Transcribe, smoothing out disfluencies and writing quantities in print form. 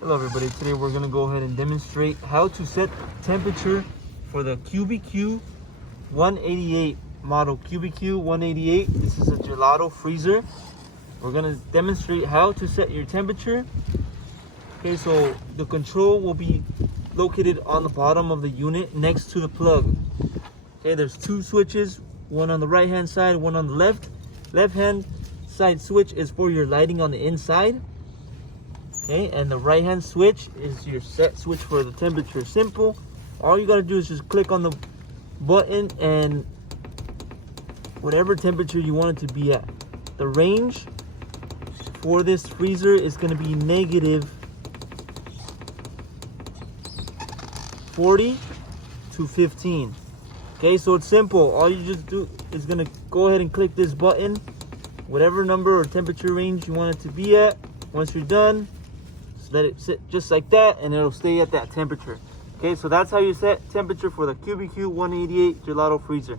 Hello everybody, today we're going to go ahead and demonstrate how to set temperature for the QBQ-188 model. QBQ-188, this is a Gelato freezer. We're going to demonstrate how to set your temperature. Okay, so the control will be located on the bottom of the unit next to the plug. Okay, there's two switches, one on the right hand side, one on the left. Left hand side switch is for your lighting on the inside. Okay, and the right hand switch is your set switch for the temperature. Simple. All you gotta do is just click on the button and whatever temperature you want it to be at. The range for this freezer is gonna be negative 40 to 15. Okay, so it's simple. All you just do is gonna go ahead and click this button, whatever number or temperature range you want it to be at. Once you're done, let it sit just like that and it'll stay at that temperature. Okay, so that's how you set temperature for the QBQ-188 Gelato freezer.